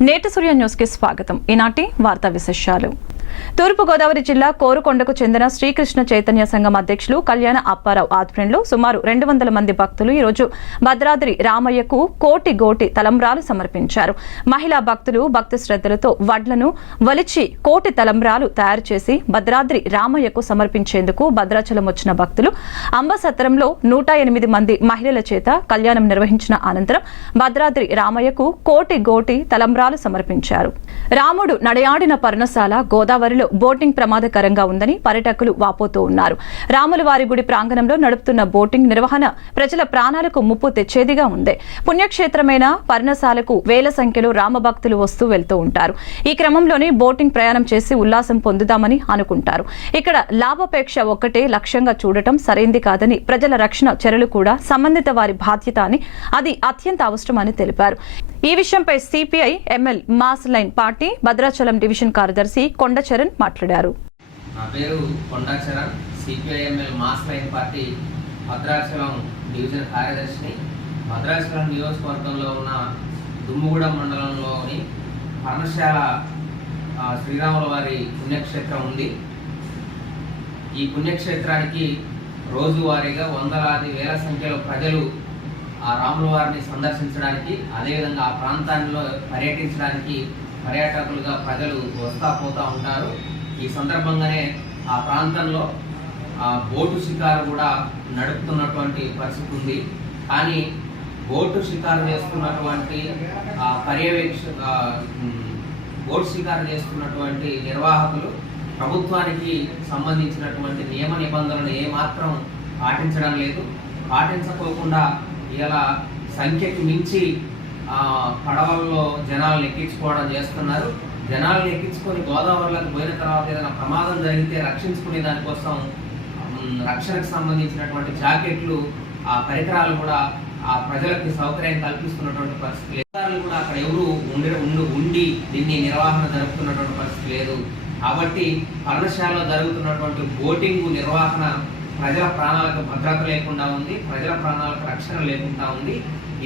నేటి సూర్య న్యూస్కి స్వాగతం. ఈనాటి వార్తా విశేషాలు. తూర్పుగోదావరి జిల్లా కోరుకొండకు చెందిన శ్రీకృష్ణ చైతన్య సంఘం అధ్యక్షులు కళ్యాణ అప్పారావు ఆధ్వర్యంలో సుమారు రెండు వందల మంది భక్తులు ఈరోజు భద్రాద్రి రామయ్యకు కోటి గోటి తలంబ్రాలు సమర్పించారు. మహిళా భక్తులు భక్తి శ్రద్ధలతో వడ్లను వలిచి కోటి తలంబ్రాలు తయారు చేసి భద్రాద్రి రామయ్యకు సమర్పించేందుకు భద్రాచలం వచ్చిన భక్తులు. అంబసత్రంలో నూట ఎనిమిది మంది మహిళల చేత కళ్యాణం నిర్వహించిన అనంతరం భద్రాద్రి రామయ్యకు కోటి గోటి తలంబ్రాలు సమర్పించారు. రాముడు నడయాడిన పర్ణశాల గోదావరి గోదావరిలో బోటింగ్ ప్రమాదకరంగా ఉందని పర్యాటకులు వాపోతూ ఉన్నారు. రాములవారి గుడి ప్రాంగణంలో నడుపుతున్న బోటింగ్ నిర్వహణ ప్రజల ప్రాణాలకు ముప్పు తెచ్చేదిగా ఉంది. పుణ్యక్షేత్రమైన పర్ణశాలకు వేల సంఖ్యలో రామభక్తులు వస్తూ వెళ్తూ ఉంటారు. ఈ క్రమంలోనే బోటింగ్ ప్రయాణం చేసి ఉల్లాసం పొందుదామని అనుకుంటారు. ఇక్కడ లాభాపేక్ష ఒక్కటే లక్ష్యంగా చూడటం సరైంది కాదని ప్రజల రక్షణ చర్యలు కూడా సంబంధిత వారి బాధ్యత అని అది అత్యంత అవసరమని తెలిపారు. ఈ విషయంపై CPI ML mass line party Bhadrachalam division కార్యదర్శి చరణ్ మాట్లాడారు. నా పేరు Konda Charan CPI ML mass line party Bhadrachalam division కార్యదర్శిని. Bhadrachalam నియోజకవర్గంలో ఉన్న దుమ్ముగూడెం మండలంలోని పర్ణశాల శ్రీరాముల వారి పుణ్యక్షేత్రం ఉంది. ఈ పుణ్యక్షేత్రానికి రోజువారీగా వందలాది వేల సంఖ్యలో ప్రజలు ఆ రాముల వారిని సందర్శించడానికి అదేవిధంగా ఆ ప్రాంతాల్లో పర్యటించడానికి పర్యాటకులుగా ప్రజలు వస్తా పోతూ ఉంటారు. ఈ సందర్భంగానే ఆ ప్రాంతంలో ఆ బోటు షికారు కూడా నడుపుతున్నటువంటి పరిస్థితి ఉంది. కానీ బోటు షికారు చేస్తున్నటువంటి ఆ పర్యవేక్ష బోటు షికారు చేస్తున్నటువంటి నిర్వాహకులు ప్రభుత్వానికి సంబంధించినటువంటి నియమ నిబంధనలు ఏమాత్రం పాటించడం లేదు. పాటించకోకుండా ఇలా సంఖ్యకు మించి పడవల్లో జనాలను ఎక్కించుకోవడం చేస్తున్నారు. జనాలను ఎక్కించుకొని గోదావరిలోకి పోయిన తర్వాత ఏదైనా ప్రమాదం జరిగితే రక్షించుకునే దానికోసం రక్షణకు సంబంధించినటువంటి జాకెట్లు ఆ పరికరాలు కూడా ఆ ప్రజలకి సౌకర్యం కల్పిస్తున్నటువంటి పరిస్థితి లేదు. కూడా అక్కడ ఎవరు ఉండి ఉండి ఉండి దీన్ని నిర్వహణ జరుపుతున్నటువంటి పరిస్థితి లేదు. కాబట్టి పర్ణశాలలో జరుగుతున్నటువంటి బోటింగ్ నిర్వహణ ప్రజల ప్రాణాలకు భద్రత లేకుండా ఉంది ప్రజల ప్రాణాలకు రక్షణ లేకుండా ఉంది.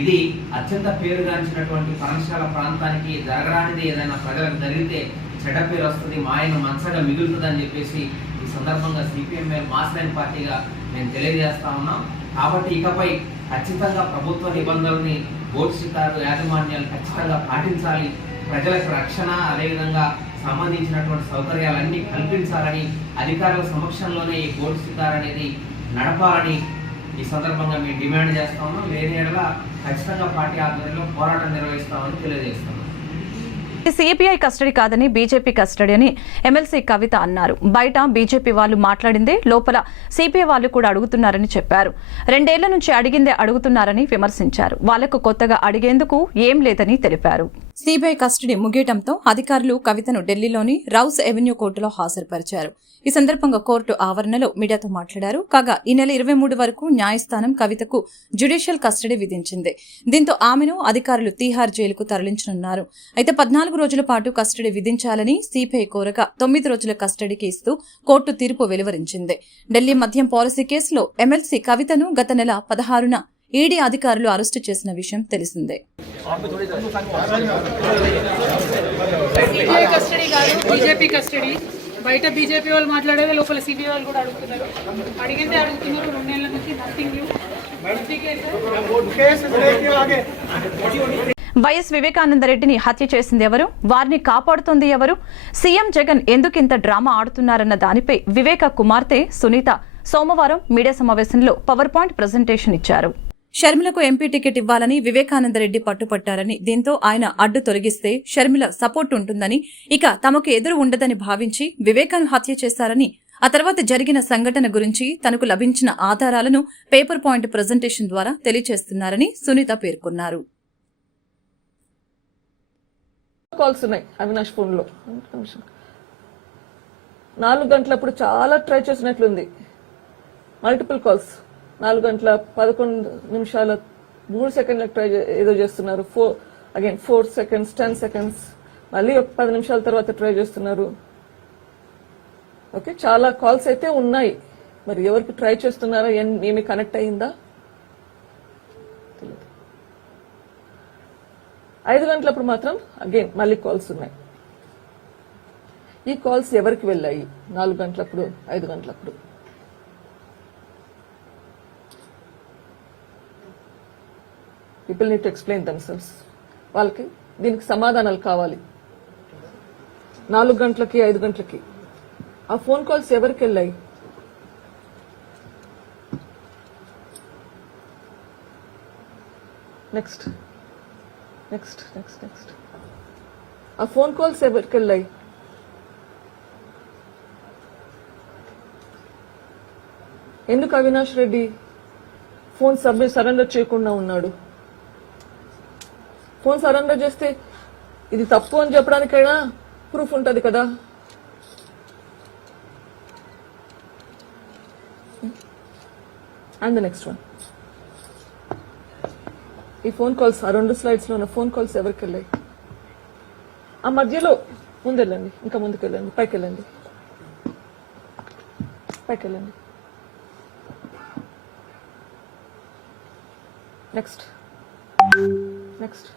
ఇది అత్యంత పేరుగాంచినటువంటి పర్ణశాల ప్రాంతానికి జరగరానిది ఏదైనా ప్రజలకు జరిగితే చెడ్డ పేరు వస్తుంది మాయను మంచగా మిగులుతుంది అని చెప్పేసి ఈ సందర్భంగా సిపిఎంఎల్ మాస్ లైన్ పార్టీగా మేము తెలియజేస్తా ఉన్నాం. కాబట్టి ఇకపై ఖచ్చితంగా ప్రభుత్వ నిబంధనల్ని బోర్డు యాజమాన్యాలు ఖచ్చితంగా పాటించాలి. ప్రజలకు రక్షణ అదేవిధంగా సంబంధించినటువంటి సౌకర్యాలన్నీ కల్పించాలని అధికారుల సమక్షంలోనే ఈ గోల్డ్ షికారు అనేది నడపాలని ఈ సందర్భంగా మేము డిమాండ్ చేస్తాము లేని ఎడల ఖచ్చితంగా పార్టీ ఆధ్వర్యంలో పోరాటం నిర్వహిస్తామని తెలియజేస్తున్నాం. సిపిఐ కస్టడీ కాదని బీజేపీ కస్టడీ అని ఎమ్మెల్సీ కవిత అన్నారు. బయట బీజేపీ వాళ్ళు మాట్లాడిందే లోపల సిపిఐ వాళ్ళు కూడా అడుగుతున్నారని చెప్పారు. రెండేళ్ళ నుంచి అడిగిందే అడుగుతున్నారని విమర్శించారు. వాళ్ళకు కొత్తగా అడిగేందుకు ఏం లేదని తెలిపారు. సిబిఐ కస్టడీ ముగియటంతో అధికారులు కవితను ఢిల్లీలోని రౌస్ ఎవెన్యూ కోర్టులో హాజరుపరిచారు. ఈ సందర్భంగా కోర్టు ఆవరణలో మీడియాతో మాట్లాడారు. కాగా ఈ నెల ఇరవై మూడు వరకు న్యాయస్థానం కవితకు జ్యుడిషియల్ కస్టడీ విధించింది. దీంతో ఆమెను అధికారులు తీహార్ జైలుకు తరలించనున్నారు. అయితే పద్నాలుగు రోజుల పాటు కస్టడీ విధించాలని సిబిఐ కోరగా తొమ్మిది రోజుల కస్టడీకి ఇస్తూ కోర్టు తీర్పు వెలువరించింది. ఢిల్లీ మద్యం పాలసీ కేసులో ఎమ్మెల్సీ కవితను గత నెల పదహారున ఈడీ అధికారులు అరెస్టు చేసిన విషయం తెలిసిందే. సిబిఐ కస్టడీ కాదు బీజేపీ కస్టడీ. బయట బీజేపీ వాళ్ళు మాట్లాడేది లోపల సిబిఐ వాళ్ళు కూడా అడుగుతున్నారు. అడిగిందే అడుగుతున్నారు రెండేళ్ళ నుంచి నథింగ్ వైఎస్ వివేకానందరెడ్డిని హత్య చేసింది ఎవరు? వారిని కాపాడుతోంది ఎవరు? సీఎం జగన్ ఎందుకింత డ్రామా ఆడుతున్నారన్న దానిపై వివేక కుమార్తె సునీత సోమవారం మీడియా సమావేశంలో పవర్ పాయింట్ ప్రజెంటేషన్ ఇచ్చారు. షర్మిలకు ఎంపీ టికెట్ ఇవ్వాలని వివేకానందరెడ్డి పట్టుపట్టారని దీంతో ఆయన అడ్డు తొలగిస్తే షర్మిల సపోర్ట్ ఉంటుందని ఇక తమకు ఎదురు ఉండదని భావించి వివేకాను హత్య చేశారని ఆ తర్వాత జరిగిన సంఘటన గురించి తనకు లభించిన ఆధారాలను పేపర్ పాయింట్ ప్రజెంటేషన్ ద్వారా తెలియజేస్తున్నారని సునీత పేర్కొన్నారు. కాల్స్ ఉన్నాయి అవినాష్ ఫోన్లో నాలుగు గంటలప్పుడు చాలా ట్రై చేసినట్లుంది. Multiple calls. నాలుగు గంటల పదకొండు నిమిషాల మూడు సెకండ్లకు ట్రై ఏదో చేస్తున్నారు. Four again four seconds ten seconds మళ్ళీ ఒక పది నిమిషాల తర్వాత ట్రై చేస్తున్నారు. ఓకే చాలా కాల్స్ అయితే ఉన్నాయి. మరి ఎవరికి ట్రై చేస్తున్నారో? ఏమి కనెక్ట్ అయిందా? ఐదు గంటలప్పుడు మాత్రం అగైన్ మళ్ళీ కాల్స్ ఉన్నాయి. ఈ కాల్స్ ఎవరికి వెళ్ళాయి? నాలుగు గంటలప్పుడు ఐదు గంటలప్పుడు. పీపుల్ నీట్ ఎక్స్ప్లెయిన్ దెమ్సెల్స్ వాళ్ళకి దీనికి సమాధానాలు కావాలి. నాలుగు గంటలకి ఐదు గంటలకి. ఆ ఫోన్ కాల్స్ ఎవరికి వెళ్ళాయి? నెక్స్ట్ నెక్స్ట్ నెక్స్ట్ నెక్స్ట్ ఆ ఫోన్ కాల్స్ ఎవరికి వెళ్ళాయి? ఎందుకు Avinash Reddy phone submit surrender చేయకుండా ఉన్నాడు? ఫోన్ సరెండర్ చేస్తే ఇది తప్పు అని చెప్పడానికైనా ప్రూఫ్ ఉంటుంది కదా. And the next one. ఈ ఫోన్ కాల్స్ ఆ రెండు స్లైడ్స్లో ఉన్న ఫోన్ కాల్స్ ఎవరికి వెళ్ళాయి ఆ మధ్యలో ముందు వెళ్ళండి ఇంకా ముందుకు వెళ్ళండి పైకి వెళ్ళండి పైకి వెళ్ళండి next. Next.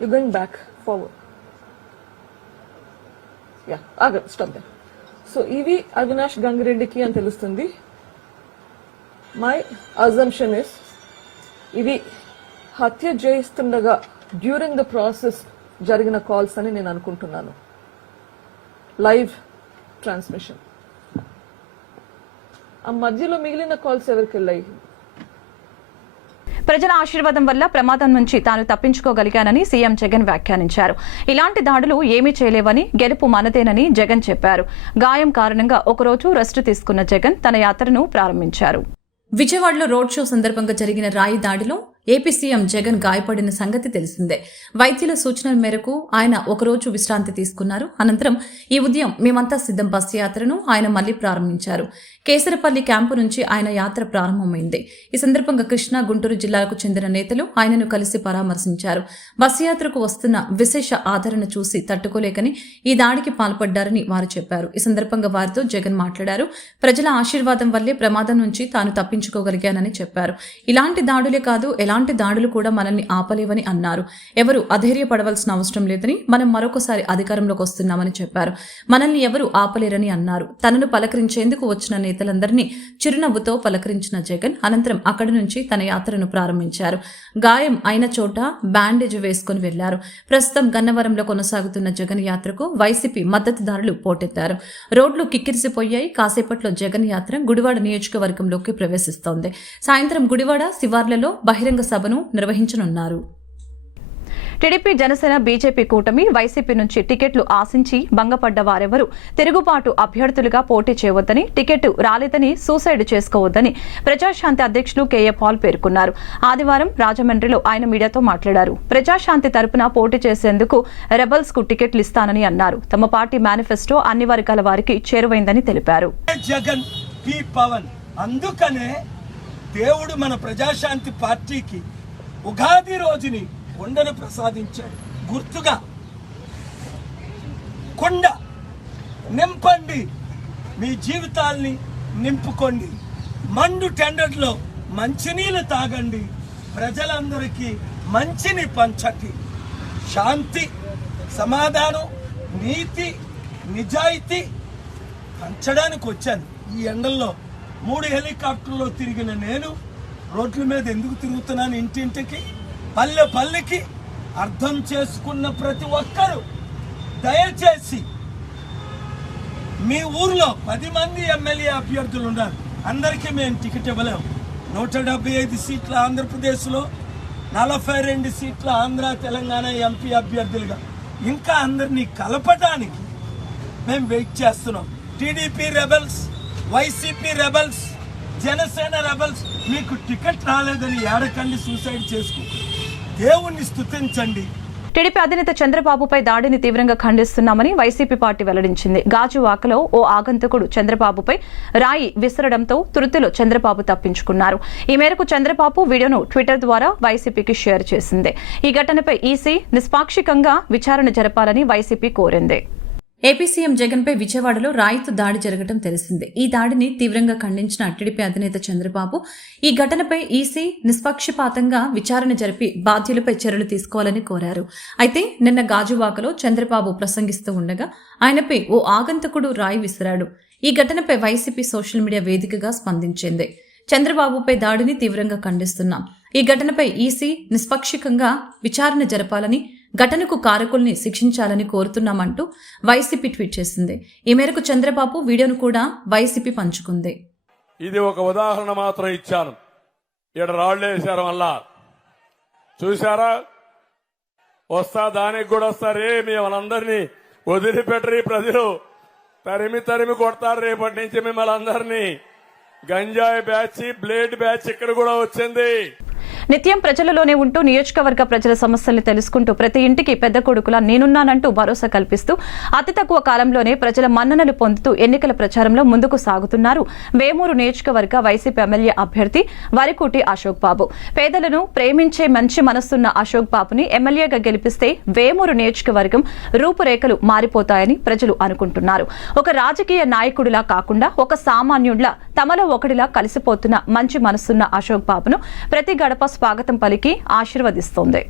You're going back, back forward yeah ఆగ స్టాప్ సో ఇవి అవినాష్ గంగిరెడ్డికి అని తెలుస్తుంది. మై అజంప్షన్ ఇస్ ఇవి హత్య చేయిస్తుండగా డ్యూరింగ్ ద ప్రాసెస్ జరిగిన కాల్స్ అని నేను అనుకుంటున్నాను. లైవ్ ట్రాన్స్మిషన్ ఆ మధ్యలో మిగిలిన కాల్స్ ఎవరికి వెళ్ళాయి? ప్రజల ఆశీర్వాదం వల్ల ప్రమాదం నుంచి తాను తప్పించుకోగలిగానని సీఎం జగన్ వ్యాఖ్యానించారు. ఇలాంటి దాడులు ఏమీ చేయలేవని గెలుపు మనదేనని జగన్ చెప్పారు. గాయం కారణంగా ఒకరోజు రెస్ట్ తీసుకున్న జగన్ తన యాత్రను ప్రారంభించారు. విజయవాడలో రోడ్ షో సందర్భంగా జరిగిన రాయి దాడిలో ఏపీ సీఎం జగన్ గాయపడిన సంగతి తెలిసిందే. వైద్యుల సూచనల మేరకు ఆయన ఒకరోజు విశ్రాంతి తీసుకున్నారు. అనంతరం ఈ ఉదయం మేమంతా సిద్ధం బస్సు యాత్రను ఆయన మళ్ళీ ప్రారంభించారు. కేసరపల్లి క్యాంపు నుంచి ఆయన యాత్ర ప్రారంభమైంది. ఈ సందర్భంగా కృష్ణా గుంటూరు జిల్లాలకు చెందిన నేతలు ఆయనను కలిసి పరామర్శించారు. బస్సు యాత్రకు వస్తున్న విశేష ఆదరణ చూసి తట్టుకోలేకని ఈ దాడికి పాల్పడ్డారని వారు చెప్పారు. ఈ సందర్భంగా వారితో జగన్ మాట్లాడారు. ప్రజల ఆశీర్వాదం వల్లే ప్రమాదం నుంచి తాను తప్పించుకోగలిగానని చెప్పారు. ఇలాంటి దాడులే కాదు ఎలాంటి దాడులు కూడా మనల్ని ఆపలేవని అన్నారు. ఎవరు అధైర్యపడవలసిన అవసరం లేదని మనం మరొకసారి అధికారంలోకి వస్తున్నామని చెప్పారు. మనల్ని ఎవరు ఆపలేరని అన్నారు. తనను పలకరించేందుకు వచ్చిన నేతలందరినీ చిరునవ్వుతో పలకరించిన జగన్ అనంతరం అక్కడి నుంచి తన యాత్రను ప్రారంభించారు. గాయం అయిన చోట బ్యాండేజ్ వేసుకుని వెళ్ళారు. ప్రస్తుతం గన్నవరంలో కొనసాగుతున్న జగన్ యాత్రకు వైసీపీ మద్దతుదారులు పోటెత్తారు. రోడ్లు కిక్కిరిసిపోయాయి. కాసేపట్లో జగన్ యాత్ర గుడివాడ నియోజకవర్గంలోకి ప్రవేశిస్తోంది. సాయంత్రం గుడివాడ శివార్లలో బహిరంగ సభను నిర్వహించనున్నారు. టీడీపీ జనసేన బీజేపీ కూటమి వైసీపీ నుంచి టికెట్లు ఆశించి భంగపడ్డ వారెవరూ? తిరుగుబాటు అభ్యర్థులుగా పోటీ చేయవద్దని టికెట్ రాలేదని సూసైడ్ చేసుకోవద్దని ప్రజాశాంతి అధ్యక్షులు కేఏ పాల్ పేర్కొన్నారు. ఆదివారం రాజమండ్రిలో ఆయన మీడియాతో మాట్లాడారు. ప్రజాశాంతి తరపున పోటీ చేసేందుకు రెబల్స్కు టికెట్లు ఇస్తానని అన్నారు. తమ పార్టీ మేనిఫెస్టో అన్ని వర్గాల వారికి చేరువైందని తెలిపారు. జగన్ పవన్ అందుకనే దేవుడు మన ప్రజాశాంతి పార్టీకి ఉగాది రోజుని కొండను ప్రసాదించాడు. గుర్తుగా కొండ నింపండి మీ జీవితాల్ని నింపుకోండి. మండు టెండర్లో మంచినీళ్ళు తాగండి. ప్రజలందరికీ మంచిని పంచండి. శాంతి సమాధానం నీతి నిజాయితీ పంచడానికి వచ్చాను ఈ ఎండల్లో. మూడు హెలికాప్టర్లో తిరిగిన నేను రోడ్ల మీద ఎందుకు తిరుగుతున్నాను ఇంటింటికి పల్లె పల్లెకి అర్థం చేసుకున్న ప్రతి ఒక్కరూ దయచేసి మీ ఊర్లో పది మంది ఎమ్మెల్యే అభ్యర్థులు ఉన్నారు. అందరికీ మేము టికెట్ ఇవ్వలేము నూట డెబ్బై ఐదు సీట్ల ఆంధ్రప్రదేశ్లో నలభై రెండు సీట్ల ఆంధ్ర తెలంగాణ ఎంపీ అభ్యర్థులుగా. ఇంకా అందరినీ కలపడానికి మేము వెయిట్ చేస్తున్నాం. TDP rebels YCP rebels Janasena rebels మీకు టికెట్ రాలేదని ఏడకండి సూసైడ్ చేసుకో. దేవుణ్ణి స్థుతించండి టీడీపీ అధినేత చంద్రబాబుపై దాడిని తీవ్రంగా ఖండిస్తున్నామని వైసీపీ పార్టీ వెల్లడించింది. గాజువాకలో ఓ ఆగంతకుడు చంద్రబాబుపై రాయి విసరడంతో తృతిలో చంద్రబాబు తప్పించుకున్నారు. ఈ మేరకు చంద్రబాబు వీడియోను ట్విట్టర్ ద్వారా వైసీపీకి షేర్ చేసింది. ఈ ఘటనపై ఈసీ నిష్పాక్షికంగా విచారణ జరపాలని వైసీపీ కోరింది. ఏపీ సీఎం జగన్పై విజయవాడలో రాయితు దాడి జరగడం తెలిసిందే. ఈ దాడిని తీవ్రంగా ఖండించిన టీడీపీ అధినేత చంద్రబాబు ఈ ఘటనపై ఈసీ నిష్పక్షపాతంగా విచారణ జరిపి బాధ్యులపై చర్యలు తీసుకోవాలని కోరారు. అయితే నిన్న గాజువాకలో చంద్రబాబు ప్రసంగిస్తూ ఉండగా ఆయనపై ఓ ఆగంతకుడు రాయి విసిరాడు. ఈ ఘటనపై వైసీపీ సోషల్ మీడియా వేదికగా స్పందించింది. చంద్రబాబుపై దాడిని తీవ్రంగా ఖండిస్తున్నాం. ఈ ఘటనపై ఈసీ నిష్పక్షికంగా విచారణ జరపాలని ఘటనకు కారకుల్ని శిక్షించాలని కోరుతున్నామంటూ వైసీపీ ట్వీట్ చేసింది. ఈ మేరకు చంద్రబాబు వీడియోను కూడా వైసీపీ పంచుకుంది. ఇది ఒక ఉదాహరణ మాత్రం ఇచ్చాను. ఇక్కడ రాళ్ళు వేశారు మళ్ళా. చూసారా వస్తా దానికి కూడా వస్తారే మిమ్మల్ని వదిలిపెట్టరు ప్రజలు. తరిమి తరిమి కొడతారు రేపటి నుంచి మిమ్మల్ని అందరినీ. గంజాయి బ్యాచ్ బ్లేడ్ బ్యాచ్ ఇక్కడ కూడా వచ్చింది. నిత్యం ప్రజలలోనే ఉంటూ నియోజకవర్గ ప్రజల సమస్యల్ని తెలుసుకుంటూ ప్రతి ఇంటికి పెద్ద కొడుకులా నేనున్నానంటూ భరోసా కల్పిస్తూ అతి తక్కువ కాలంలోనే ప్రజల మన్ననలు పొందుతూ ఎన్నికల ప్రచారంలో ముందుకు సాగుతున్నారు. వేమూరు నియోజకవర్గ వైసీపీ ఎమ్మెల్యే అభ్యర్థి వరికూటి అశోక్ బాబు. పేదలను ప్రేమించే మంచి మనస్సున్న అశోక్ బాబుని ఎమ్మెల్యేగా గెలిపిస్తే వేమూరు నియోజకవర్గం రూపురేఖలు మారిపోతాయని ప్రజలు అనుకుంటున్నారు. ఒక రాజకీయ నాయకుడిలా కాకుండా ఒక సామాన్యుడిలా తమలో ఒకడిలా కలిసిపోతున్న మంచి మనసున్న అశోక్ బాబును ప్రతి గడప స్వాగతం పలికి ఆశీర్వదిస్తోంది.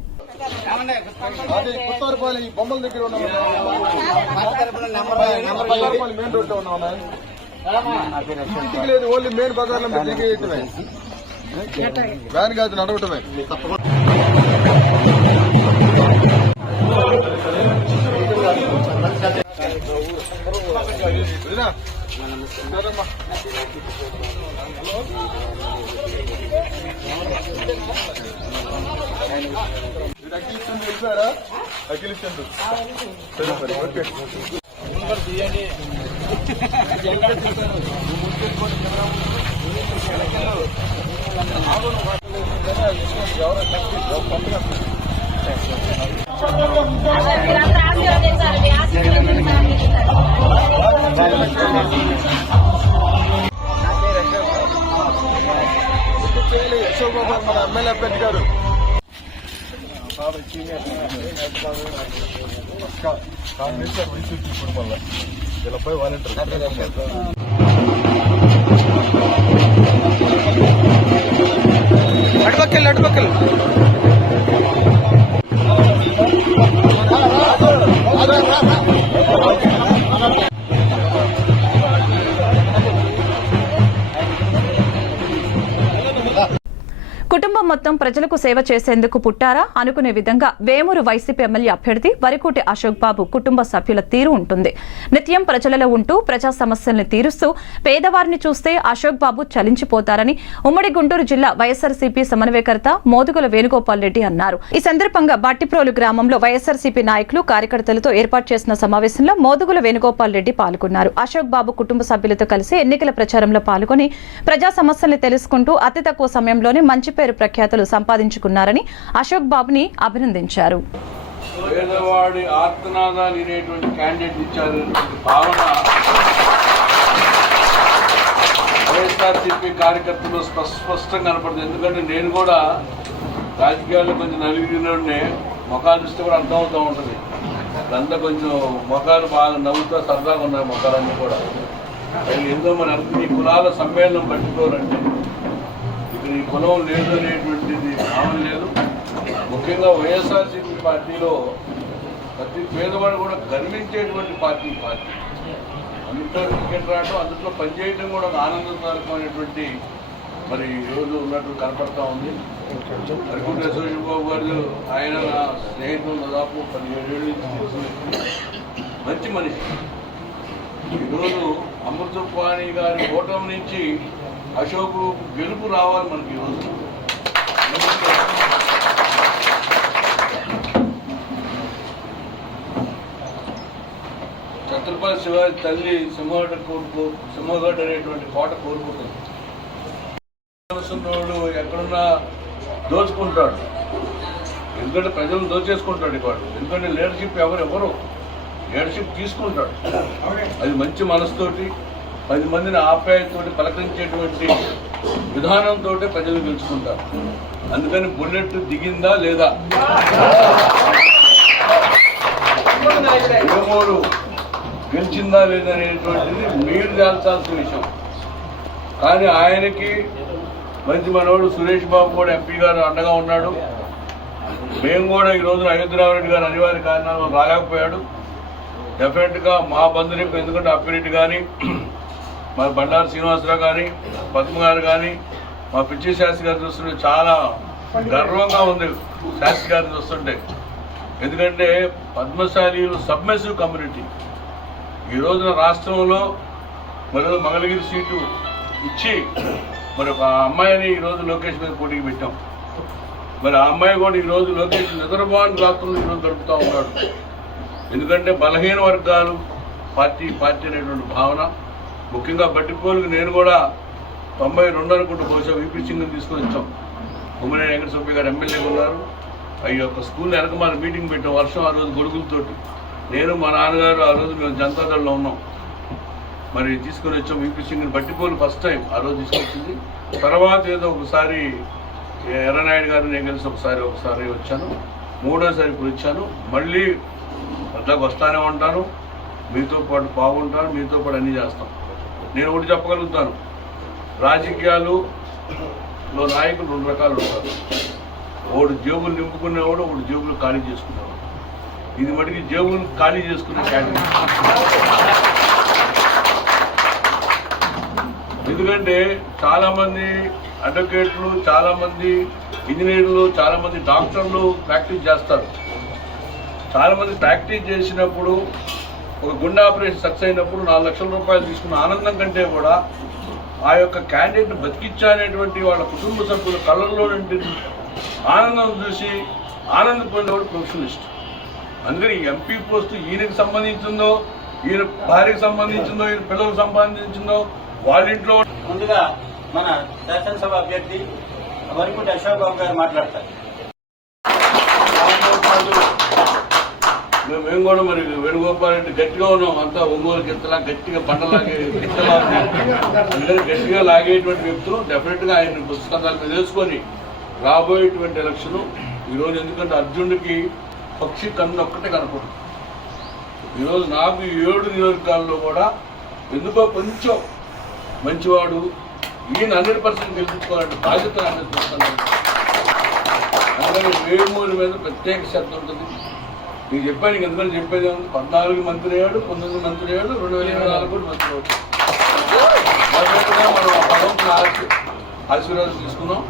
లేదు ఓన్లీ మెయిన్ బజార్లో వ్యాన్ గాజు నడవటమే యశోబాబు మన ఎమ్మెల్యే అభ్యర్థి గారు ಯಾರು ಸೀನಿಯರ್ ಮೈಸೂರು ಕುಟುಂಬಲ್ಲ ಇದೆಲ್ಲ ಪೈ ವಾಲಂಟಿಯರ್ ನಡ್ಬೇಕಲ್ಲ ನಡ್ಬೇಕಲ್ಲ కుటుంబం మొత్తం ప్రజలకు సేవ చేసేందుకు పుట్టారా అనుకునే విధంగా వేమూరు వైసీపీ ఎమ్మెల్యే అభ్యర్థి వరికోటి అశోక్ బాబు కుటుంబ సభ్యుల తీరు ఉంటుంది. నిత్యం ప్రజలలో ఉంటూ ప్రజా సమస్యల్ని తీరుస్తూ పేదవారిని చూస్తే అశోక్ బాబు చలించిపోతారని ఉమ్మడి గుంటూరు జిల్లా వైఎస్ఆర్సీపీ సమన్వయకర్త మోదుగుల వేణుగోపాల్ రెడ్డి అన్నారు. ఈ సందర్భంగా బట్టిప్రోలు గ్రామంలో వైఎస్ఆర్సీపీ నాయకులు కార్యకర్తలతో ఏర్పాటు చేసిన సమావేశంలో మోదుగుల వేణుగోపాల్ రెడ్డి పాల్గొన్నారు. అశోక్ బాబు కుటుంబ సభ్యులతో కలిసి ఎన్నికల ప్రచారంలో పాల్గొని ప్రజా సమస్యల్ని తెలుసుకుంటూ అతి తక్కువ సమయంలోనే మంచి పేరు ప్రఖ్యాతలు సంపాదించుకున్నారని అశోక్ బాబుని అభినందించారు. పేదవాడి ఆర్తనాదాలు వినేటువంటి క్యాండిడేట్ ఇచ్చారు భావన వైఎస్ఆర్సీపీ కార్యకర్తలు స్పష్ట స్పష్టంగా కనపడుతుంది. ఎందుకంటే నేను కూడా రాజకీయాల్లో కొంచెం నలిగినే ముఖాలు ఇస్తే కూడా అర్థమవుతూ ఉంటుంది. అంతా కొంచెం ముఖాలు బాగా నవ్వుతూ సరదాగా ఉన్నాయి ముఖాలన్నీ కూడా. ఎంతో మన అర్థం ఈ కులాల సమ్మేళనం పట్టుకోరంటే ఈ కులం లేదు అనేటువంటిది భావన లేదు. ముఖ్యంగా వైఎస్ఆర్సీపీ పార్టీలో ప్రతి పేదవాడు కూడా గర్వించేటువంటి పార్టీ ఈ పార్టీ. అందులో క్రికెట్ రావడం అందులో పనిచేయడం కూడా ఒక ఆనందదాయకమైనటువంటి మరి ఈ రోజు ఉన్నట్టు కనపడతా ఉంది. అరకుంట అశోక్ బాబు గారు ఆయన నా స్నేహితులు దాదాపు పదిహేడు ఏళ్ళ నుంచి మంచి మనిషి. ఈరోజు అమృతపాణి గారి ఓటమి నుంచి అశోక్ గెలుపు రావాలి మనకి ఈరోజు ఛత్రపతి శివాజీ తల్లి సింహగడ్డ కోరుకో సింహగడ్డ అనేటువంటి కోట కోరుకుంటుంది. మనసున్నోడు ఎక్కడున్నా దోచుకుంటాడు. ఎందుకంటే ప్రజలు దోచేసుకుంటాడు వాడు ఎందుకంటే లీడర్షిప్ ఎవరు ఎవరు? లీడర్షిప్ తీసుకుంటాడు. అది మంచి మనసుతోటి పది మందిని ఆప్యాయతోటి పలకరించేటువంటి విధానంతో ప్రజలు గెలుచుకుంటారు. అందుకని బుల్లెట్ దిగిందా లేదా? వేమూరు గెలిచిందా లేదా అనేటువంటిది మీరు తేల్చాల్సిన విషయం. కానీ ఆయనకి మంచి మనోడు సురేష్ బాబు కూడా ఎంపీ గారు అండగా ఉన్నాడు. మేము కూడా ఈ రోజున అయోధ్యరామరెడ్డి గారు అనివార్య కారణాలు రాలేకపోయాడు. డెఫినెట్గా మా బంధువులకు ఎందుకంటే అప్పిరెడ్డి కానీ మరి బండారు శ్రీనివాసరావు కానీ పద్మ గారు కానీ మా పిచ్చి శాస్త్రి గారు చూస్తుంటే చాలా గర్వంగా ఉంది శాస్త్రి గారిని చూస్తుంటే. ఎందుకంటే పద్మశాలీలు సబ్మెసివ్ కమ్యూనిటీ. ఈ రోజున రాష్ట్రంలో మరి మంగళగిరి సీటు ఇచ్చి మరి ఒక అమ్మాయిని ఈరోజు లోకేష్ మీద పోటీకి పెట్టాం. మరి ఆ అమ్మాయి కూడా ఈరోజు లోకేష్ నిద్రపోని రాత్రులు ఈరోజు గడుపుతూ ఉన్నాడు. ఎందుకంటే బలహీన వర్గాలు పార్టీ పార్టీ అనేటువంటి భావన ముఖ్యంగా బట్టిపోలుకు నేను కూడా తొంభై రెండు అనుకుంటూ బహుశా వీపీ సింగ్ని తీసుకొని వచ్చాం. ఉమ్మడి వెంకట గారు ఎమ్మెల్యే ఉన్నారు. ఈ యొక్క స్కూల్ వెనక మన మీటింగ్ పెట్టాం వర్షం ఆ రోజు గొడుగులతోటి. నేను మా నాన్నగారు ఆ రోజు మేము జనతాదళలో ఉన్నాం. మరి తీసుకొని వచ్చాం వీపీ సింగ్ని బట్టిపోలు ఫస్ట్ టైం ఆ రోజు తీసుకొచ్చింది. తర్వాత ఏదో ఒకసారి ఎర్రనాయుడు గారు నేను కలిసి ఒకసారి ఒకసారి వచ్చాను. మూడోసారి ఇప్పుడు వచ్చాను. మళ్ళీ అట్లాగ వస్తానే ఉంటాను. మీతో పాటు బాగుంటాను. మీతో పాటు అన్నీ చేస్తాం. నేను ఒకటి చెప్పగలుగుతాను. రాజకీయాలు లో నాయకులు రెండు రకాలు ఉంటారు. ఒకడు జేబులు నింపుకునేవాడు ఒకడు జేబులు ఖాళీ చేసుకునేవాడు ఇది మటుకి జేబులు ఖాళీ చేసుకునే క్యాండిడేట్. ఎందుకంటే చాలామంది అడ్వకేట్లు చాలామంది ఇంజనీర్లు చాలామంది డాక్టర్లు ప్రాక్టీస్ చేస్తారు. చాలామంది ప్రాక్టీస్ చేసినప్పుడు ఒక గుండె ఆపరేషన్ సక్సెస్ అయినప్పుడు నాలుగు లక్షల రూపాయలు తీసుకున్న ఆనందం కంటే కూడా ఆ యొక్క క్యాండిడేట్ బతికిచ్చానేటువంటి వాళ్ళ కుటుంబ సభ్యుల కళ్ళల్లో నుండి ఆనందం చూసి ఆనందం పొందేవాడు ప్రొఫెషనలిస్ట్. అందుకని ఎంపీ పోస్ట్ ఈయనకి సంబంధించిందో ఈయన భార్యకి సంబంధించిందో ఈయన పిల్లలకు సంబంధించిందో వాళ్ళ ఇంట్లో ముందుగా మన శాసనసభ అభ్యర్థి వరకుంటి అశోక్ బాబు గారు మాట్లాడతారు. మేము కూడా మరి వేణుగోపాల్ రెడ్డి గట్టిగా ఉన్నాం. అంతా ఒంగోలు గిత్తలా గట్టిగా పండలాగే గిత్తలా అందరూ గట్టిగా లాగేటువంటి వ్యక్తులు. డెఫినెట్గా ఆయన పుస్తకాల మీద వేసుకొని రాబోయేటువంటి ఎలక్షన్ ఈరోజు ఎందుకంటే అర్జునుడికి పక్షి కన్ను ఒక్కటే కనపడదు. ఈరోజు నాకు ఏడు నియోజకాల్లో కూడా ఎందుకో కొంచెం మంచివాడు ఈయన హండ్రెడ్ పర్సెంట్ గెలిపించుకోవాలంటే బాధ్యత హండ్రెడ్ పర్సెంట్ అందుకని వేమూరి మీద ప్రత్యేక శ్రద్ధ ఉంటుంది. నేను చెప్పాను నీకు ఎంతమంది చెప్పేది పద్నాలుగు మంత్రి అయ్యాడు పంతొమ్మిది మంత్రి అయ్యాడు రెండు వేల ఇరవై నాలుగు కూడా మంత్రి అవుతాడు మనం భగవంతుని ఆశీర్వాదం తీసుకున్నాం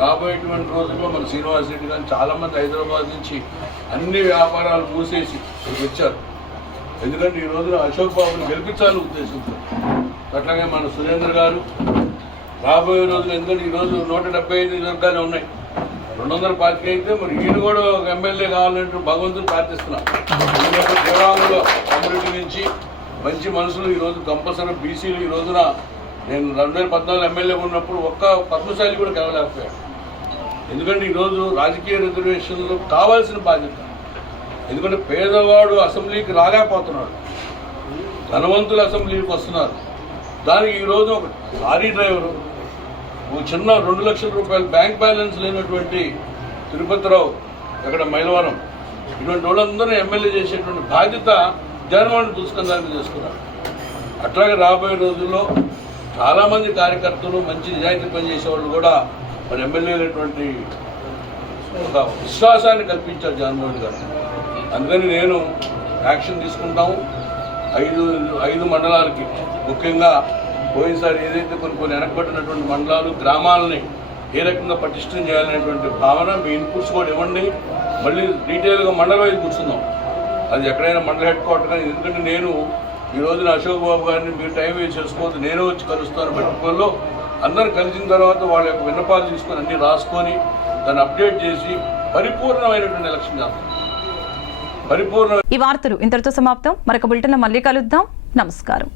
రాబోయేటువంటి రోజుల్లో మన శ్రీనివాస్ రెడ్డి గారు చాలామంది హైదరాబాద్ నుంచి అన్ని వ్యాపారాలు మూసేసి వచ్చారు. ఎందుకంటే ఈ రోజున అశోక్ బాబుని గెలిపించాలని ఉద్దేశంతో. అట్లాగే మన సురేంద్ర గారు రాబోయే రోజులు ఎందుకంటే ఈ రోజు నూట డెబ్బై ఐదు వర్గాలు ఉన్నాయి. రెండు వందల పాతిక అయితే మరి ఈయన కూడా ఒక ఎమ్మెల్యే కావాలంటే భగవంతుని ప్రార్థిస్తున్నాం. ఎందుకంటే కమ్యూనిటీ నుంచి మంచి మనుషులు ఈ రోజు కంపల్సరీ బీసీలు ఈ రోజున నేను రెండు వేల పద్నాలుగు ఎమ్మెల్యే ఉన్నప్పుడు ఒక్క పద్మశాలి కూడా కలవలేకపోయాడు ఎందుకంటే ఈరోజు రాజకీయ రిజర్వేషన్లు కావాల్సిన బాధ్యత. ఎందుకంటే పేదవాడు అసెంబ్లీకి రాలేకపోతున్నాడు. ధనవంతులు అసెంబ్లీకి వస్తున్నారు. దానికి ఈరోజు ఒక లారీ డ్రైవరు ఒక చిన్న రెండు లక్షల రూపాయలు బ్యాంక్ బ్యాలెన్స్ లేనటువంటి తిరుపతిరావు అక్కడ మైలవరం. ఇటువంటి వాళ్ళందరూ ఎమ్మెల్యే చేసేటువంటి బాధ్యత జగన్మోహన్ పుస్తకం చేసుకున్నారు. అట్లాగే రాబోయే రోజుల్లో చాలామంది కార్యకర్తలు మంచి నిజాయితీ పనిచేసే వాళ్ళు కూడా మరి ఎమ్మెల్యేలటువంటి ఒక విశ్వాసాన్ని కల్పించారు జగన్మోహన్ గారు. అందుకని నేను యాక్షన్ తీసుకుంటాము. ఐదు ఐదు మండలాలకి ముఖ్యంగా పోయినసారి ఏదైతే కొన్ని కొన్ని వెనకబడినటువంటి మండలాలు గ్రామాలని ఏ రకంగా పటిష్టం చేయాలనేటువంటి భావన మీ ఇన్పుట్స్ కూడా ఇవ్వండి. మళ్ళీ డీటెయిల్గా మండల వైపు కూర్చుందాం. అది ఎక్కడైనా మండల హెడ్ క్వార్టర్ కానీ ఎందుకంటే నేను ఈ రోజున అశోక్ బాబు గారిని మీరు టైం వేస్ట్ చేసుకోవద్దు. నేను వచ్చి కలుస్తాను బట్టుకోల్లో అందరు కలిసిన తర్వాత వాళ్ళ యొక్క విన్నపాలు తీసుకొని అన్ని రాసుకొని దాన్ని అప్డేట్ చేసి పరిపూర్ణమైనటువంటి ఎలక్షన్ చేస్తాం పరిపూర్ణ ఈ వార్తలు ఇంతటితో సమాప్తం. మరొక బులెటిన్ మళ్ళీ కలుద్దాం. నమస్కారం.